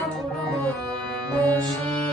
我如我，我是。